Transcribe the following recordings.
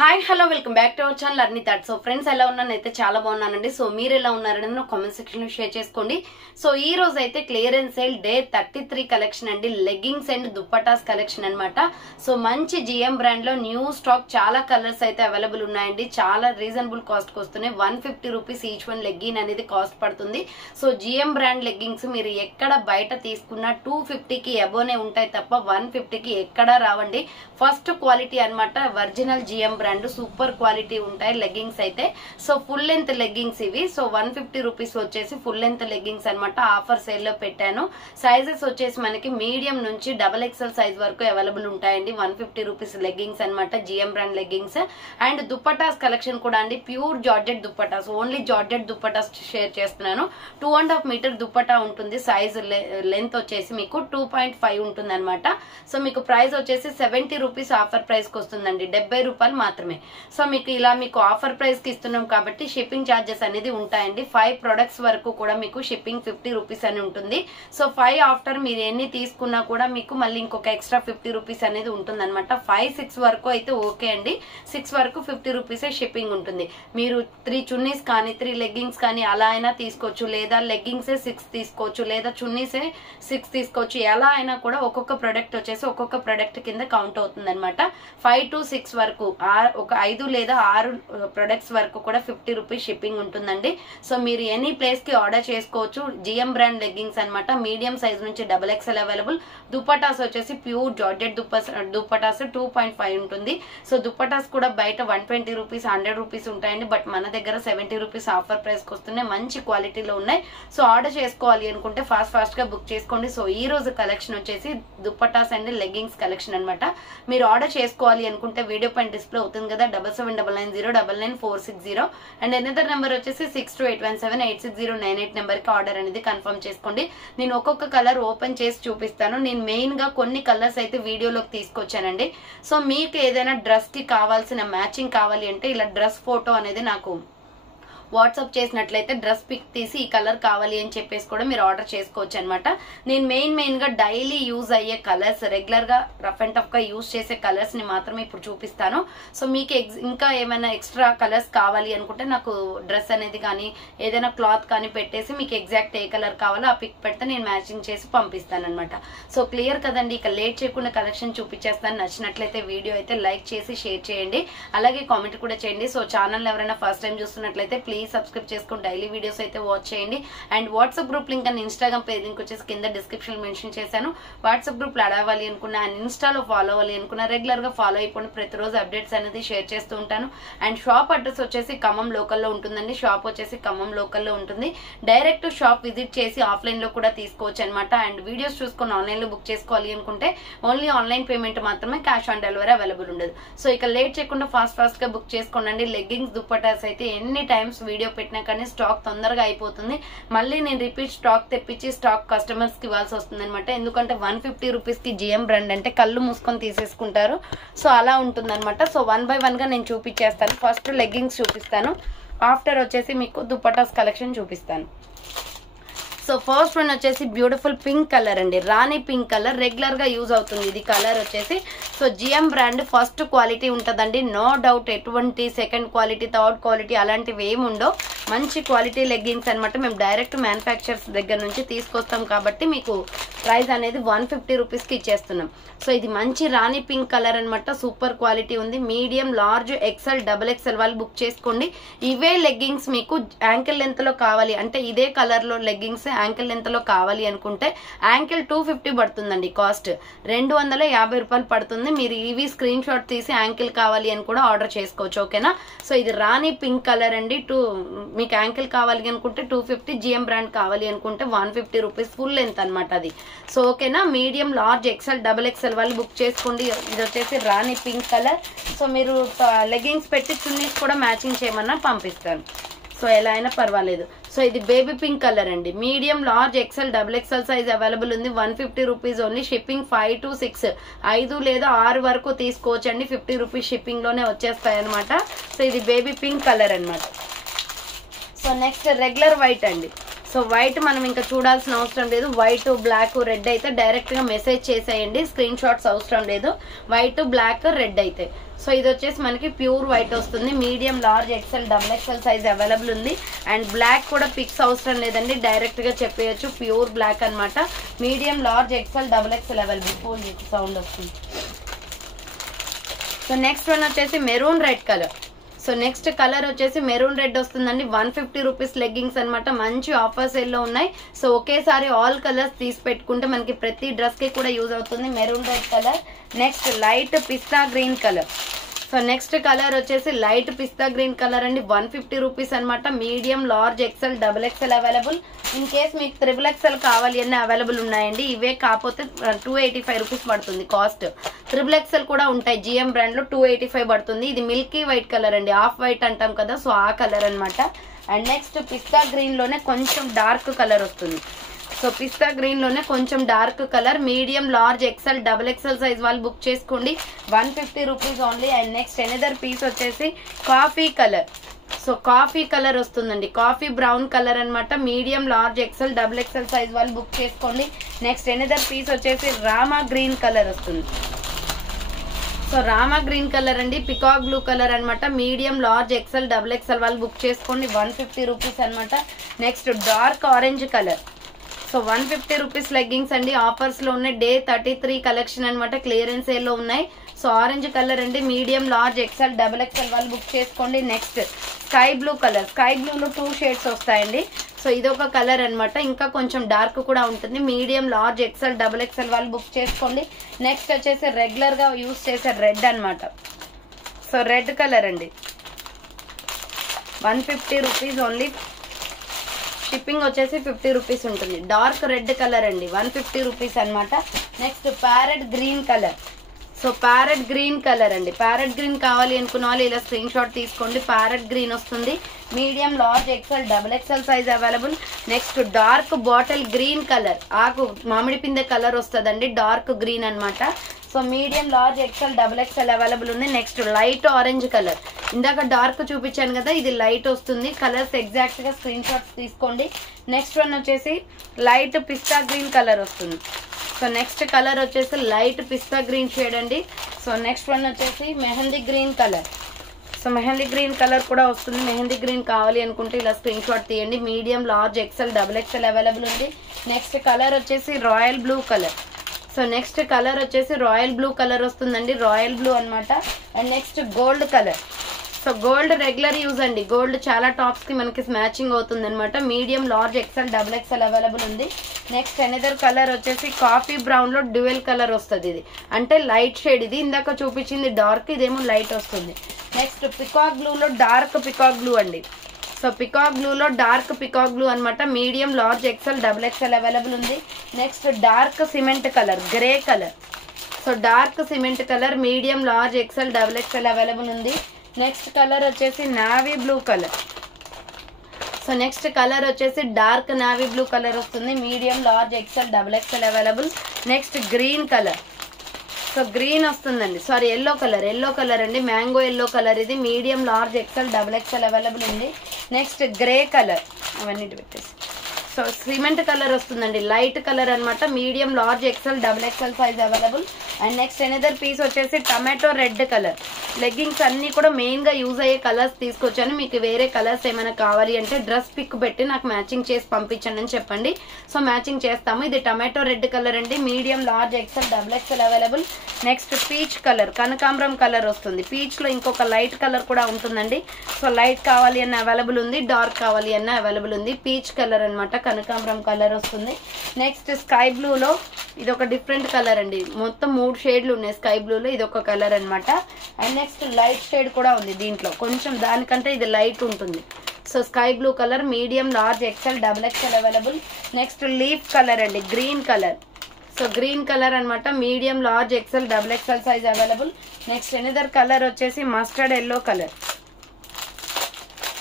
Hi hello welcome back to our channel అర్ని thought. So friends ఎలా ఉన్నాను అయితే చాలా బాగున్నానండి. సో మీరు ఎలా ఉన్నారని కామెంట్ సెక్షన్ లో షేర్ చేసుకోండి. సో ఈ రోజు అయితే క్లియరెన్స్ సేల్ డే 33 కలెక్షన్ అండి, లెగ్గింగ్స్ అండ్ దుప్పటాస్ కలెక్షన్ అన్నమాట. సో మంచి జిఎం బ్రాండ్ లో న్యూ స్టాక్ చాలా కలర్స్ అయితే అవైలబుల్ ఉన్నాయండి. చాలా రీజనబుల్ కాస్ట్ కి వస్తున్నాయి. 150 రూపీస్ ఈచ్ వన్ లెగ్గిన్ అనేది కాస్ట్ పడుతుంది. సో జిఎం బ్రాండ్ లెగ్గింగ్స్ మీరు ఎక్కడ బయట తీసుకున్నా 250కి అబోనే ఉంటాయి తప్ప 150కి ఎక్కడా రావండి. ఫస్ట్ క్వాలిటీ అన్నమాట, original GM brand, super quality ఉంటాయి లెగ్గింగ్స్ అయితే. సో ఫుల్ లెంత్ లెగ్గింగ్స్ ఇవి. సో 150 రూపీస్ వచ్చేసి ఫుల్ లెంత్ లెగ్గింగ్స్ అనమాట. ఆఫర్ సేల్ లో పెట్టాను. సైజెస్ వచ్చేసి మనకి మీడియం నుంచి XXL సైజ్ వరకు అవైలబుల్ ఉంటాయండి. 150 రూపీస్ లెగ్గింగ్స్ అనమాట, GM brand leggings. And dupattas collection కూడా అండి, pure georgette dupattas, only georgette dupattas share చేస్తున్నాను. 2.5 మీటర్ దుప్పటా ఉంటుంది. సైజ్ లెంత్ వచ్చేసి మీకు 2.5 ఉంటుంది అనమాట. సో మీకు ప్రైస్ వచ్చేసి 70 రూపీస్ ఆఫర్ ప్రైస్ కి వస్తుందండి, 70 రూపాయలు మాత్రమే. సో మీకు ఇలా మీకు ఆఫర్ ప్రైస్ కి ఇస్తున్నాం కాబట్టి షిప్పింగ్ ఛార్జెస్ అనేది ఉంటాయండి. 5 ప్రొడక్ట్స్ వరకు కూడా మీకు షిప్పింగ్ 50 రూపీస్ అని ఉంటుంది. సో 5 ఆఫ్టర్ మీరు ఎన్ని తీసుకున్నా కూడా మీకు మళ్ళీ ఇంకొక ఎక్స్ట్రా 50 రూపీస్ అనేది ఉంటుంది అనమాట. 5, 6 వరకు అయితే ఓకే అండి. 6 వరకు 50 రూపీసే షిప్పింగ్ ఉంటుంది. మీరు 3 చున్నీస్ కానీ 3 లెగ్గింగ్స్ కానీ అలా అయినా తీసుకోవచ్చు, లేదా లెగ్గింగ్సే 6 తీసుకోవచ్చు, లేదా చున్నీసే 6 తీసుకోవచ్చు. ఎలా అయినా కూడా ఒక్కొక్క ప్రొడక్ట్ వచ్చేసి ఒక్కొక్క ప్రొడక్ట్ కింద కౌంట్ అవుతుంది అనమాట. 5 to 6 వరకు ఒక 5 లేదా 6 ప్రొడక్ట్స్ వరకు కూడా 50 రూపీస్ షిప్పింగ్ ఉంటుందండి. సో మీరు ఎనీ ప్లేస్ కి ఆర్డర్ చేసుకోవచ్చు. జిఎం బ్రాండ్ లెగ్గింగ్స్ అనమాట, మీడియం సైజ్ నుంచి XXL అవైలబుల్. దుప్పటాస్ వచ్చేసి ప్యూర్ జార్జెట్ దుప్పటాస్ 2.5 ఉంటుంది. సో దుప్పటాస్ కూడా బయట 120 రూపీస్ 100 రూపీస్ ఉంటాయండి. బట్ మన దగ్గర 70 రూపీస్ ఆఫర్ ప్రైస్ కి వస్తున్నాయి. మంచి క్వాలిటీలో ఉన్నాయి. సో ఆర్డర్ చేసుకోవాలి అనుకుంటే ఫాస్ట్ గా బుక్ చేసుకోండి. సో ఈ రోజు కలెక్షన్ వచ్చేసి దుప్పటాస్ అండ్ లెగ్గింగ్స్ కలెక్షన్ అనమాట. మీరు ఆర్డర్ చేసుకోవాలి అనుకుంటే వీడియో పైన డిస్ప్లే అవుతుంది కదా, 7799090460 అండ్ ఎనదర్ నెంబర్ వచ్చేసి 6281786098 నెంబర్ కి ఆర్డర్ అనేది కన్ఫర్మ్ చేసుకోండి. నేను ఒక్కొక్క కలర్ ఓపెన్ చేసి చూపిస్తాను. నేను మెయిన్ గా కొన్ని కలర్స్ అయితే వీడియోలోకి తీసుకొచ్చానండి. సో మీకు ఏదైనా డ్రెస్ కి కావాల్సిన మ్యాచింగ్ కావాలి అంటే ఇలా డ్రెస్ ఫోటో అనేది నాకు వాట్సాప్ చేసినట్లయితే డ్రెస్ పిక్ తీసి ఈ కలర్ కావాలి అని చెప్పేసి కూడా మీరు ఆర్డర్ చేసుకోవచ్చు అనమాట. నేను మెయిన్ గా డైలీ యూజ్ అయ్యే కలర్స్, రెగ్యులర్ గా రఫ్ అండ్ టఫ్ గా యూజ్ చేసే కలర్స్ ని మాత్రమే ఇప్పుడు చూపిస్తాను. సో మీకు ఇంకా ఏమైనా ఎక్స్ట్రా కలర్స్ కావాలి అనుకుంటే నాకు డ్రెస్ అనేది కానీ ఏదైనా క్లాత్ కానీ పెట్టేసి మీకు ఎగ్జాక్ట్ ఏ కలర్ కావాలో ఆ పిక్ పెడితే నేను మ్యాచింగ్ చేసి పంపిస్తాను అనమాట. సో క్లియర్ కదండి. ఇక లేట్ చేయకుండా కలెక్షన్ చూపించేస్తాను. నచ్చినట్లయితే వీడియో అయితే లైక్ చేసి షేర్ చేయండి, అలాగే కామెంట్ కూడా చేయండి. సో ఛానల్ ఎవరైనా ఫస్ట్ టైం చూస్తున్నట్లయితే ప్లీజ్ సబ్స్క్రైబ్ చేసుకుని డైలీ వీడియోస్ అయితే వాచ్ చేయండి. And WhatsApp group link and Instagram page link వచ్చేసి కింద డిస్క్రిప్షన్ మెన్షన్ చేశాను. వాట్సాప్ గ్రూప్ లో అడగాలి అనుకున్నా అండ్ ఇన్స్టాలో ఫాలో అవ్వాలి అనుకున్నా రెగ్యులర్ గా ఫాలో అయిపోండి. ప్రతిరోజు అప్డేట్స్ అనేది షేర్ చేస్తూ ఉంటాను. అండ్ షాప్ అడ్రస్ వచ్చేసి ఖమ్మం లోకల్లో ఉంటుందండి. షాప్ వచ్చేసి ఖమ్మం లోకల్లో ఉంటుంది. డైరెక్ట్ షాప్ విజిట్ చేసి ఆఫ్లైన్ లో కూడా తీసుకోవచ్చు అనమాట. అండ్ వీడియోస్ చూసుకొని ఆన్లైన్ లో బుక్ చేసుకోవాలి అనుకుంటే ఓన్లీ ఆన్లైన్ పేమెంట్ మాత్రమే, క్యాష్ ఆన్ డెలివరీ అవైలబుల్ ఉండదు. సో ఇక లేట్ చేయకుండా ఫాస్ట్ గా బుక్ చేసుకోండి. లెగ్గింగ్స్ దుప్పటాస్ అయితే ఎన్ని టైమ్స్ వీడియో పెట్టినా కానీ స్టాక్ తొందరగా అయిపోతుంది. మళ్ళీ నేను రిపీట్ స్టాక్ తెప్పించి స్టాక్ కస్టమర్స్ కి ఇవ్వాల్సి వస్తుంది అనమాట. ఎందుకంటే 150 రూపీస్ కి జిఎం బ్రాండ్ అంటే కళ్ళు మూసుకొని తీసేసుకుంటారు. సో అలా ఉంటుంది అనమాట. సో 1 by 1 గా నేను చూపించేస్తాను. ఫస్ట్ లెగ్గింగ్స్ చూపిస్తాను, ఆఫ్టర్ వచ్చేసి మీకు దుప్పటాస్ కలెక్షన్ చూపిస్తాను. సో ఫస్ట్ వన్ వచ్చేసి బ్యూటిఫుల్ పింక్ కలర్ అండి, రాణి పింక్ కలర్, రెగ్యులర్ గా యూజ్ అవుతుంది ఇది కలర్ వచ్చేసి. So GM brand first quality ఉంటుందండి, నో డౌట్. ఎటువంటి సెకండ్ క్వాలిటీ థర్డ్ క్వాలిటీ అలాంటివి ఏమి ఉండవు. మంచి క్వాలిటీ లెగ్గింగ్స్ అనమాట. మేము డైరెక్ట్ మ్యానుఫ్యాక్చర్స్ దగ్గర నుంచి తీసుకొస్తాం కాబట్టి మీకు ప్రైస్ అనేది 150 రూపీస్ కి ఇచ్చేస్తున్నాం. సో ఇది మంచి రాణి పింక్ కలర్ అనమాట, సూపర్ క్వాలిటీ ఉంది. మీడియం, లార్జ్, ఎక్సెల్, XXL వాళ్ళు బుక్ చేసుకోండి. ఇవే లెగ్గింగ్స్ మీకు యాంకిల్ లెంత్ లో కావాలి అంటే ఇదే కలర్ లో లెగ్గింగ్స్ యాంకిల్ లెంత్ లో కావాలి అనుకుంటే యాంకిల్ 250 పడుతుందండి కాస్ట్, 250 రూపాయలు పడుతుంది. మీరు ఇవి స్క్రీన్ షాట్ తీసి యాంకిల్ కావాలి అని కూడా ఆర్డర్ చేసుకోవచ్చు, ఓకేనా. సో ఇది రాణి పింక్ కలర్ అండి. మీకు యాంకిల్ కావాలి అనుకుంటే 250, జిఎం బ్రాండ్ కావాలి అనుకుంటే 150 రూపీస్ ఫుల్ లెంత్ అనమాట అది. సో ఓకేనా. మీడియం, లార్జ్, ఎక్సెల్, XXL వాళ్ళు బుక్ చేసుకోండి. ఇది వచ్చేసి రాణి పింక్ కలర్. సో మీరు లెగ్గింగ్స్ పెట్టి చున్నీస్ కూడా మ్యాచింగ్ చేయమన్నా పంపిస్తాను. సో ఎలా అయినా పర్వాలేదు. సో ఇది బేబీ పింక్ కలర్ అండి, medium, large, XL, XXL size available ఉంది. 150 రూపీస్ ఓన్లీ. షిప్పింగ్ 5 to 6, 5 లేదా 6 వరకు తీసుకోవచ్చండి. 50 రూపీస్ షిప్పింగ్ లోనే వచ్చేస్తాయి అనమాట. సో ఇది బేబీ పింక్ కలర్ అనమాట. సో నెక్స్ట్ రెగ్యులర్ వైట్ అండి. సో వైట్ మనం ఇంకా చూడాల్సిన అవసరం లేదు. వైట్, బ్లాక్, రెడ్ అయితే డైరెక్ట్ గా మెసేజ్ చేసేయండి, స్క్రీన్ షాట్స్ అవసరం లేదు. వైట్, బ్లాక్, రెడ్ అయితే సో ఇది వచ్చేసి మనకి ప్యూర్ వైట్ వస్తుంది. Medium, large, XL, double XL size available ఉంది. అండ్ బ్లాక్ కూడా పిక్స్ అవసరం లేదండి, డైరెక్ట్ గా చెప్పేయచ్చు, ప్యూర్ బ్లాక్ అన్నమాట. Medium, large, XL, double XL available. Phone sound వస్తుంది. సో నెక్స్ట్ వన్ వచ్చేసి maroon red colour. So next colour వచ్చేసి మెరూన్ రెడ్ వస్తుందండి. 150 రూపీస్ లెగ్గింగ్స్ అనమాట. మంచి ఆఫర్ సేల్ లో ఉన్నాయి. సో ఒకేసారి ఆల్ కలర్స్ తీసి పెట్టుకుంటే మనకి ప్రతి డ్రెస్ కి కూడా యూజ్ అవుతుంది. Maroon red colour. Next light pista green colour. So next colour వచ్చేసి లైట్ పిస్తా గ్రీన్ కలర్ అండి. 150 రూపీస్ అనమాట. Medium, large, XL, double XL available. In case మీకు ట్రిపుల్ ఎక్సెల్ కావాలి అన్నీ అవైలబుల్ ఉన్నాయండి. ఇవే కాకపోతే 285 రూపీస్ పడుతుంది కాస్ట్. ట్రిపుల్ ఎక్సెల్ కూడా ఉంటాయి జిఎం బ్రాండ్ లో, 285 పడుతుంది. ఇది మిల్కీ వైట్ కలర్ అండి, ఆఫ్ వైట్ అంటాం కదా, సో ఆ కలర్ అనమాట. అండ్ నెక్స్ట్ పిస్తా గ్రీన్ లోనే కొంచెం డార్క్ కలర్ వస్తుంది. సో పిస్తా గ్రీన్ లోనే కొంచెం dark colour. Medium, large, XL, double XL size వాళ్ళు బుక్ చేసుకోండి. 150 rupees only. And next another piece వచ్చేసి coffee colour. So coffee colour వస్తుందండి, కాఫీ బ్రౌన్ కలర్ అనమాట. Medium, large, XL, double XL size వాళ్ళు book చేసుకోండి. Next another piece వచ్చేసి Rama green colour వస్తుంది. So Rama green colour అండి, పికాక్ బ్లూ కలర్ అనమాట. Medium, large, XL, double XL వాళ్ళు book చేసుకోండి. 150 రూపీస్ అనమాట. Next dark orange colour. So 150 rupees leggings అండి. ఆఫర్స్ లో ఉన్నాయి. డే 33 కలెక్షన్ అనమాట, క్లియరెన్స్ సేల్ లో ఉన్నాయి. సో ఆరెంజ్ కలర్ అండి. Medium, large, XL, double XL వాళ్ళు బుక్ చేసుకోండి. Next sky blue colour. Sky బ్లూలో 2 షేడ్స్ వస్తాయండి. సో ఇదొక కలర్ అనమాట, ఇంకా కొంచెం డార్క్ కూడా ఉంటుంది. Medium, large, XL, double XL వాళ్ళు బుక్ చేసుకోండి. నెక్స్ట్ వచ్చేసి రెగ్యులర్ గా యూజ్ చేసే రెడ్ అనమాట. సో రెడ్ కలర్ అండి, 150 రూపీస్ ఓన్లీ. షిప్పింగ్ వచ్చేసి 50 రూపీస్ ఉంటుంది. డార్క్ రెడ్ కలర్ అండి, 150 రూపీస్ అనమాట. Next parrot green colour. So parrot green colour అండి. ప్యారెట్ గ్రీన్ కావాలి అనుకున్న వాళ్ళు ఇలా స్క్రీన్ షాట్ తీసుకోండి. ప్యారెట్ గ్రీన్ వస్తుంది. Medium, large, XL, double XL size available. Next dark bottle green colour, ఆకు మామిడి పిందె కలర్ వస్తుందండి, డార్క్ గ్రీన్ అనమాట. So medium, large, XL, double XL available ఉంది. Next light orange colour. ఇందాక డార్క్ చూపించాను కదా, ఇది లైట్ వస్తుంది. కలర్స్ ఎగ్జాక్ట్ గా స్క్రీన్ షాట్స్ తీసుకోండి. నెక్స్ట్ వన్ వచ్చేసి లైట్ పిస్తా గ్రీన్ కలర్ వస్తుంది. సో నెక్స్ట్ కలర్ వచ్చేసి లైట్ పిస్తా గ్రీన్ షేడ్ అండి. సో నెక్స్ట్ వన్ వచ్చేసి mehndi green colour. So mehndi green colour కూడా వస్తుంది. మెహందీ గ్రీన్ కావాలి అనుకుంటే ఇలా స్క్రీన్ షాట్ తీయండి. Medium, large, XL, double XL available ఉంది. నెక్స్ట్ కలర్ వచ్చేసి royal blue colour. So next colour వచ్చేసి రాయల్ బ్లూ కలర్ వస్తుందండి, రాయల్ బ్లూ అనమాట. And next gold colour. So gold regular use అండి, గోల్డ్ చాలా టాప్స్ కి మనకి మ్యాచింగ్ అవుతుంది అనమాట. Medium, large, XL, double XL available ఉంది. నెక్స్ట్ అనదర్ కలర్ వచ్చేసి కాఫీ బ్రౌన్ లో డ్యూయల్ కలర్ వస్తుంది. ఇది అంటే లైట్ షేడ్, ఇది ఇందాక చూపించింది డార్క్, ఇదేమో లైట్ వస్తుంది. నెక్స్ట్ పికాక్ బ్లూ లో డార్క్ పికాక్ బ్లూ అండి. సో పికాక్ బ్లూ లో డార్క్ పికాక్ బ్లూ అనమాట. Medium, large, XL, double XL available ఉంది. Next dark cement colour, grey colour. So dark cement colour, medium, large, XL, double XL available ఉంది. Next colour వచ్చేసి navy blue colour. So next colour వచ్చేసి dark navy blue colour వస్తుంది. Medium, large, XL, double XL available. Next green colour. So green వస్తుందండి, sorry yellow colour, yellow colour అండి, mango yellow colour. ఇది medium, large, XL, double XL available ఉంది. Next grey colour, అవన్నీ పెట్టేసి. So cement colour వస్తుందండి, light colour అనమాట. Medium, large, XL, double XL size available. And next another piece వచ్చేసి tomato red colour. Leggings అన్ని కూడా main గా యూజ్ అయ్యే కలర్స్ తీసుకొచ్చాను. మీకు వేరే కలర్స్ ఏమైనా కావాలి అంటే డ్రెస్ పిక్ పెట్టి నాకు మ్యాచింగ్ చేసి పంపించండి అని చెప్పండి. సో మ్యాచింగ్ చేస్తాము. ఇది టమాటో రెడ్ కలర్ అండి, medium, large, XL, double XL available. Next peach colour, కనకాంబరం కలర్ వస్తుంది. పీచ్ లో ఇంకొక లైట్ కలర్ కూడా ఉంటుందండి. సో లైట్ కావాలి అన్న అవైలబుల్ ఉంది, డార్క్ కావాలి అన్న అవైలబుల్ ఉంది. పీచ్ కలర్ అనమాట, కనకాంబరం కలర్ వస్తుంది. నెక్స్ట్ స్కై బ్లూ లో ఇది ఒక డిఫరెంట్ కలర్ అండి, మొత్తం 3 షేడ్లు ఉన్నాయి స్కై బ్లూలో, ఇది ఒక కలర్ అనమాట. అండ్ నెక్స్ట్ లైట్ షేడ్ కూడా ఉంది దీంట్లో, కొంచెం దానికంటే ఇది లైట్ ఉంటుంది. So sky blue colour, medium, large, XL, double XL available. Next leaf colour అండి, green colour. So green colour అనమాట, medium, large, XL, double XL size available. Next another colour వచ్చేసి mustard yellow colour.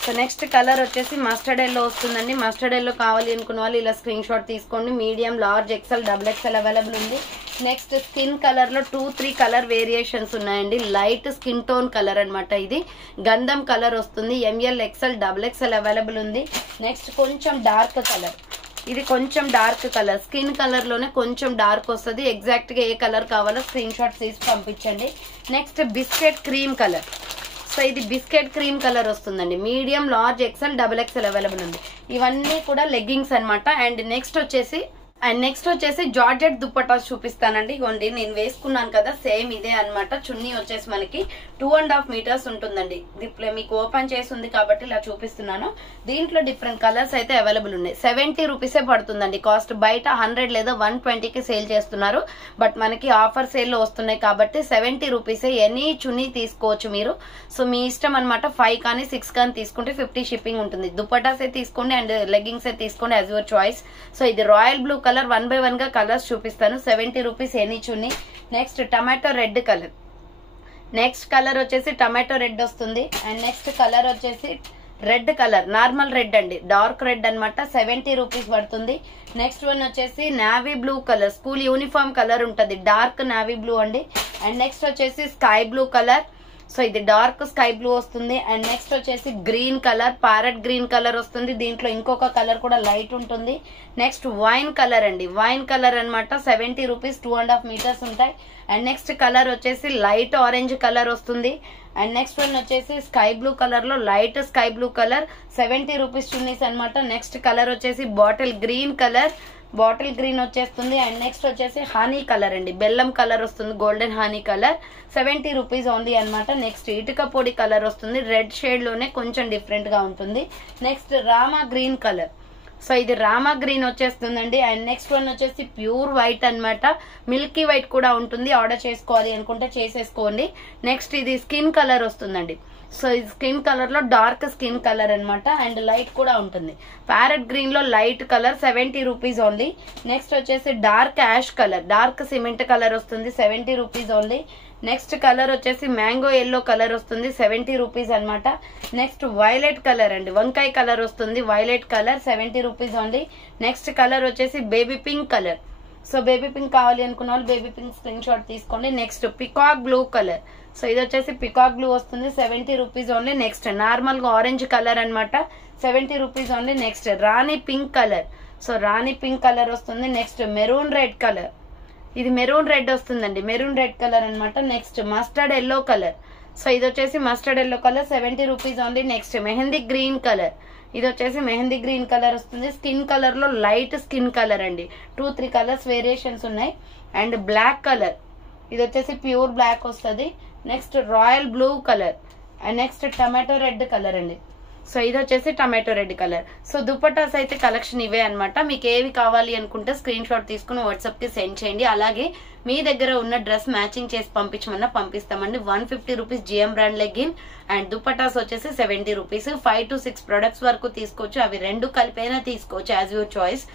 So next colour వచ్చేసి mustard yellow వస్తుందండి. Mustard yellow కావాలి అనుకున్న వాళ్ళు ఇలా screen shot తీసుకోండి. Medium, large, XL, double XL available ఉంది. నెక్స్ట్ స్కిన్ కలర్ లో 2-3 కలర్ వేరియేషన్స్ ఉన్నాయండి. లైట్ స్కిన్ టోన్ కలర్ అనమాట, ఇది గంధం కలర్ వస్తుంది. M L, XL, double XL available ఉంది. నెక్స్ట్ కొంచెం డార్క్ కలర్, ఇది కొంచెం డార్క్ కలర్, స్కిన్ కలర్ లోనే కొంచెం డార్క్ వస్తుంది. ఎగ్జాక్ట్ గా ఏ కలర్ కావాలో స్క్రీన్ షాట్ తీసి పంపించండి. Next biscuit cream colour. So ఇది బిస్కెట్ క్రీమ్ కలర్ వస్తుందండి. Medium, large, XL, double XL available ఉంది. ఇవన్నీ కూడా లెగ్గింగ్స్ అన్నమాట. అండ్ నెక్స్ట్ వచ్చేసి జార్జెట్ దుప్పటాస్ చూపిస్తానండి. ఇగోండి నేను వేసుకున్నాను కదా, సేమ్ ఇదే అన్నమాట. చున్నీ వచ్చేసి మనకి 2.5 మీటర్స్ ఉంటుందండి. మీకు ఓపెన్ చేసి ఉంది కాబట్టి ఇలా చూపిస్తున్నాను. దీంట్లో డిఫరెంట్ కలర్స్ అయితే అవైలబుల్ ఉన్నాయి. 70 రూపీసే పడుతుందండి కాస్ట్. బయట 100 లేదా 120కి సేల్ చేస్తున్నారు. బట్ మనకి ఆఫర్ సేల్ లో వస్తున్నాయి కాబట్టి 70 రూపీసే. ఎనీ చున్నీ తీసుకోవచ్చు మీరు. సో మీ ఇష్టం అనమాట. 5 కానీ 6 కానీ తీసుకుంటే 50 షిప్పింగ్ ఉంటుంది. దుప్పటాస్ అయితే తీసుకోండి అండ్ లెగ్గింగ్స్ అయితే తీసుకోండి, యాజ్ యువర్ చాయిస్. సో ఇది రాయల్ బ్లూ కలర్. 1 by 1 గా కలర్స్ చూపిస్తాను. 70 rupees any chunni. Next tomato red colour. Next colour వచ్చేసి టమాటో రెడ్ వస్తుంది. అండ్ నెక్స్ట్ కలర్ వచ్చేసి రెడ్ కలర్, నార్మల్ రెడ్ అండి, డార్క్ రెడ్ అన్నమాట. 70 రూపీస్ పడుతుంది. నెక్స్ట్ వన్ వచ్చేసి navy blue colour, school uniform colour ఉంటుంది, డార్క్ నావీ బ్లూ అండి. And next వచ్చేసి స్కై బ్లూ కలర్. సో ఇది డార్క్ స్కై బ్లూ వస్తుంది. అండ్ నెక్స్ట్ వచ్చేసి green colour, parrot green colour వస్తుంది. దీంట్లో ఇంకొక కలర్ కూడా లైట్ ఉంటుంది. నెక్స్ట్ వైన్ కలర్ అండి, వైన్ కలర్ అన్నమాట. 70 రూపీస్, 2.5 మీటర్స్ ఉంటాయి. అండ్ నెక్స్ట్ కలర్ వచ్చేసి లైట్ ఆరెంజ్ కలర్ వస్తుంది. అండ్ నెక్స్ట్ వన్ వచ్చేసి స్కై బ్లూ కలర్ లో light sky blue colour, 70 rupees chunnis అనమాట. నెక్స్ట్ కలర్ వచ్చేసి bottle green colour, bottle green వచ్చేస్తుంది. అండ్ నెక్స్ట్ వచ్చేసి హనీ కలర్ అండి, బెల్లం కలర్ వస్తుంది, golden honey colour, 70 rupees only అనమాట. నెక్స్ట్ ఇటుక పొడి కలర్ వస్తుంది, రెడ్ షేడ్ లోనే కొంచెం డిఫరెంట్ గా ఉంటుంది. Next Rama green colour. So ఇది రామా గ్రీన్ వచ్చేస్తుందండి. అండ్ నెక్స్ట్ వన్ వచ్చేసి ప్యూర్ వైట్ అన్నమాట, మిల్కీ వైట్ కూడా ఉంటుంది. ఆర్డర్ చేసుకోవాలి అనుకుంటే చేసేసుకోండి. నెక్స్ట్ ఇది స్కిన్ కలర్ వస్తుందండి. సో ఇది స్కిన్ కలర్ లో డార్క్ స్కిన్ కలర్ అన్నమాట. అండ్ లైట్ కూడా ఉంటుంది. ప్యారెట్ గ్రీన్ లో light colour, 70 rupees only. Next వచ్చేసి dark ash colour, dark cement colour వస్తుంది, 70 రూపీస్ ఓన్లీ. నెక్స్ట్ కలర్ వచ్చేసి మ్యాంగో ఎల్లో కలర్ వస్తుంది, 70 రూపీస్ అనమాట. నెక్స్ట్ వైలెట్ కలర్ అండి, వంకాయ కలర్ వస్తుంది, violet colour, 70 rupees only. Next colour వచ్చేసి baby pink colour. So baby pink కావాలి అనుకున్న వాళ్ళు బేబీ పింక్ స్క్రీన్ షాట్ తీసుకోండి. Next peacock blue colour. So ఇది వచ్చేసి పికాక్ బ్లూ వస్తుంది, 70 రూపీస్ ఓన్లీ. నెక్స్ట్ నార్మల్ గా ఆరెంజ్ కలర్ అనమాట, 70 rupees only. Next rani pink colour. So rani pink colour వస్తుంది. నెక్స్ట్ మెరూన్ రెడ్ కలర్, ఇది మెరూన్ రెడ్ వస్తుందండి, maroon red colour అనమాట. Next mustard yellow colour. So ఇది వచ్చేసి mustard yellow colour, 70 rupees only. Next mehndi green colour, ఇది వచ్చేసి mehndi green colour వస్తుంది. Skin colour లో లైట్ స్కిన్ కలర్ అండి, 2-3 కలర్స్ వేరియేషన్స్ ఉన్నాయి. అండ్ బ్లాక్ కలర్, ఇది వచ్చేసి ప్యూర్ బ్లాక్ వస్తుంది. Next royal blue colour. And next tomato red colour అండి. సో ఇది వచ్చేసి tomato red colour. So dupattas అయితే కలెక్షన్ ఇవే అనమాట. మీకు ఏవి కావాలి అనుకుంటే స్క్రీన్ షాట్ తీసుకుని వాట్సాప్ కి సెండ్ చేయండి. అలాగే మీ దగ్గర ఉన్న డ్రెస్ మ్యాచింగ్ చేసి పంపించమన్నా పంపిస్తామండి. 150 rupees GM brand legging. And dupattas వచ్చేసి 70 రూపీస్. 5 to 6 ప్రొడక్ట్స్ వరకు తీసుకోవచ్చు. అవి 2 కలిపైనా తీసుకోవచ్చు, యాజ్ యువర్ చాయిస్.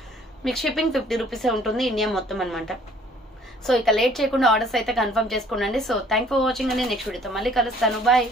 మీకు షిప్పింగ్ 50 రూపీసే ఉంటుంది, ఇండియా మొత్తం అనమాట. సో ఇక లేట్ చేయకుండా ఆర్డర్స్ అయితే కన్ఫర్మ్ చేసుకోండి. సో థ్యాంక్ ఫర్ వాచింగ్ అండి. నెక్స్ట్ వీడియోతో మళ్ళీ కలుస్తాను. బాయ్.